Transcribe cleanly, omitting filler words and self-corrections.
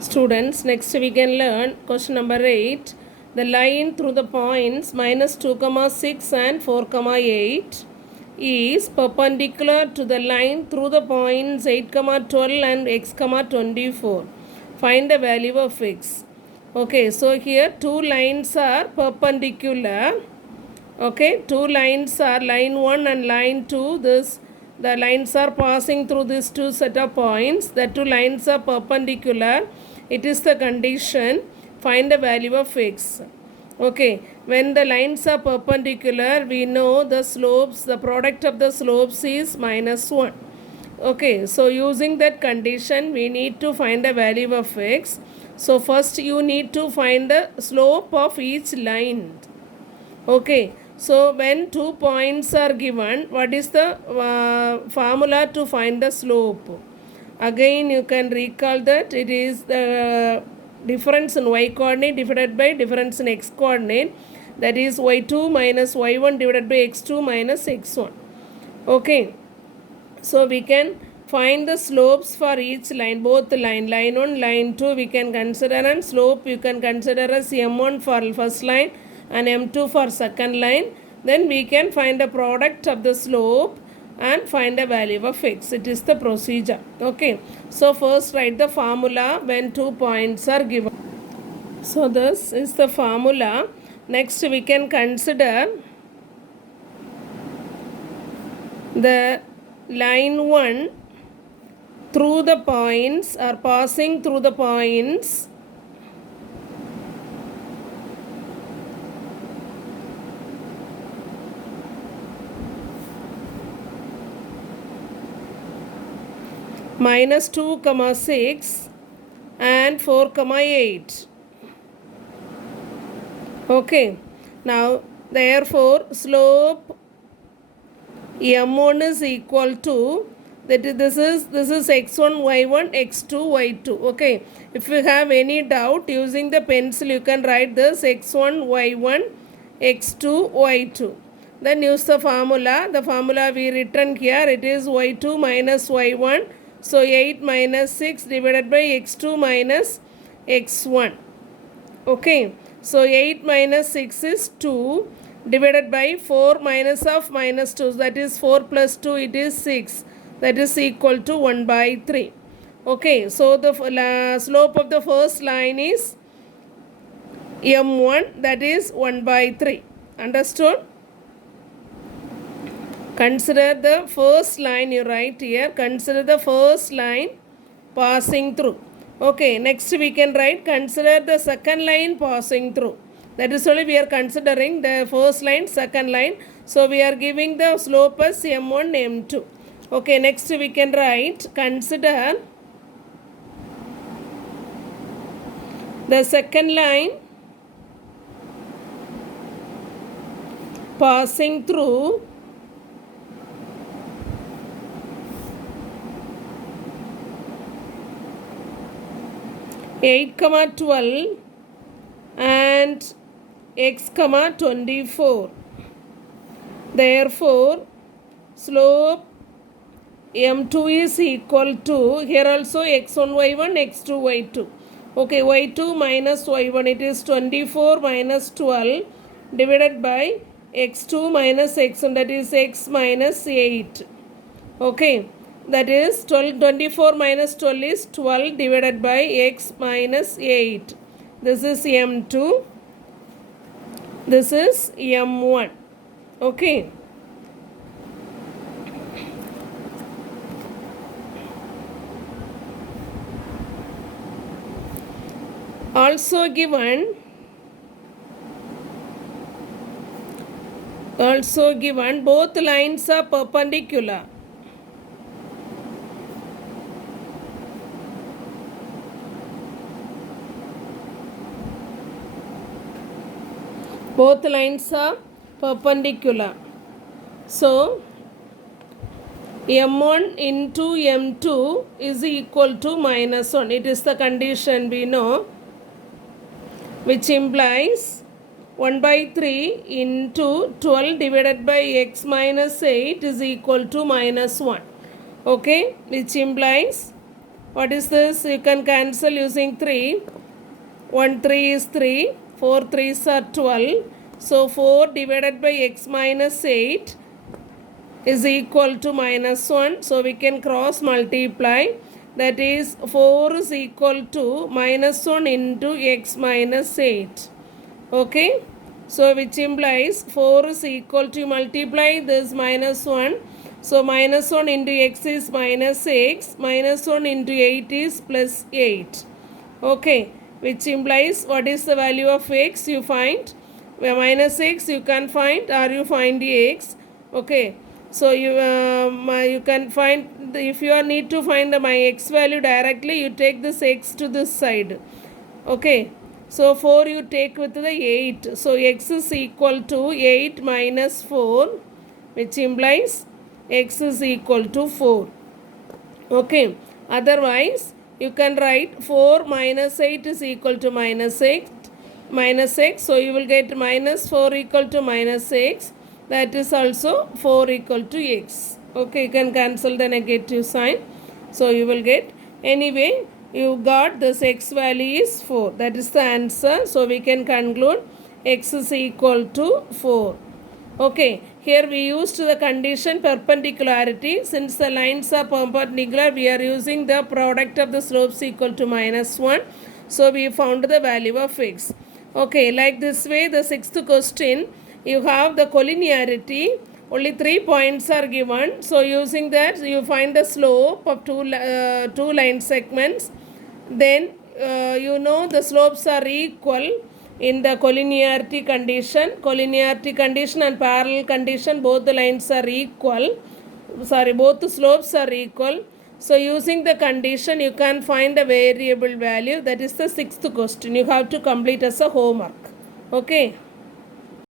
Students, next we can learn question number 8. The line through the points minus 2, 6 and 4, 8 is perpendicular to the line through the points 8, 12 and x, 24. Find the value of x. Okay, so here two lines are perpendicular. Okay, two lines are line 1 and line 2. The lines are passing through these two set of points. The two lines are perpendicular. It is the condition. Find the value of x. Okay, when the lines are perpendicular, we know the slopes, the product of the slopes is minus 1. Okay, so using that condition, we need to find the value of x. So first you need to find the slope of each line. Okay, so when 2 points are given, what is the formula to find the slope? Again, you can recall that it is the difference in y coordinate divided by difference in x coordinate. That is y2 minus y1 divided by x2 minus x1. Okay, so we can find the slopes for each line, both line 1, line 2 we can consider, and slope you can consider as m1 for first line and m2 for second line. Then we can find the product of the slope and find the value of x. It is the procedure. Okay, so first write the formula when 2 points are given. So this is the formula. Next we can consider the line 1 through the points or passing through the points minus 2, 6 and 4, 8. Okay, now therefore slope m1 is equal to this is x1 y1 x2 y2. Okay, if you have any doubt, using the pencil you can write this x1 y1 x2 y2. Then use the formula. The formula we written here, it is y2 minus y1. So 8 minus 6 divided by x2 minus x1. Okay, so 8 minus 6 is 2 divided by 4 minus of minus 2, that is 4 plus 2, it is 6, that is equal to 1 by 3. Okay, so the slope of the first line is m1, that is 1 by 3. Understood? Consider the first line, you write here, consider the first line passing through. Okay, next we can write consider the second line passing through. That is only we are considering the first line, second line. So we are giving the slope as m1, m2. Okay, next we can write consider the second line passing through eight, 12 and x, 24. Therefore, slope m2 is equal to, here also x1 y1 x2 y2. Okay, y2 minus y1, it is 24 minus 12 divided by x2 minus x1, that is x minus 8. Okay, that is 24 minus 12 is 12 divided by x minus 8. This is m2. This is m1. Okay. Also given both lines are perpendicular. Both lines are perpendicular. So m1 into m2 is equal to minus 1. It is the condition we know, which implies 1 by 3 into 12 divided by x minus 8 is equal to minus 1. Okay, which implies What is this? You can cancel using 3. 1 3 is 3. 4 3s are 12. So 4 divided by x minus 8 is equal to minus 1. So we can cross multiply. That is 4 is equal to minus 1 into x minus 8. Okay. So which implies 4 is equal to, multiply this minus 1. So minus 1 into x is minus x. Minus 1 into 8 is plus 8. Okay. Which implies what is the value of x you find? Minus x you can find, or you find the x. Okay. So you can find, if you need to find the my x value directly, you take this x to this side. Okay. So 4 you take with the 8. So x is equal to 8 minus 4, which implies x is equal to 4. Okay. Otherwise, you can write 4 minus 8 is equal to minus 8 minus x. So you will get minus 4 equal to minus x. That is also 4 equal to x. Okay, you can cancel the negative sign. So you will get, anyway, you got this x value is 4. That is the answer. So we can conclude x is equal to 4. Okay, here we used the condition perpendicularity. Since the lines are perpendicular, we are using the product of the slopes equal to minus 1. So we found the value of x. Okay, like this way, the sixth question, you have the collinearity. Only 3 points are given. So using that, you find the slope of two line segments. Then you know the slopes are equal in the collinearity condition. Collinearity condition and parallel condition, both the lines are equal. Both the slopes are equal. So using the condition, you can find a variable value. That is the sixth question. You have to complete as a homework. Okay.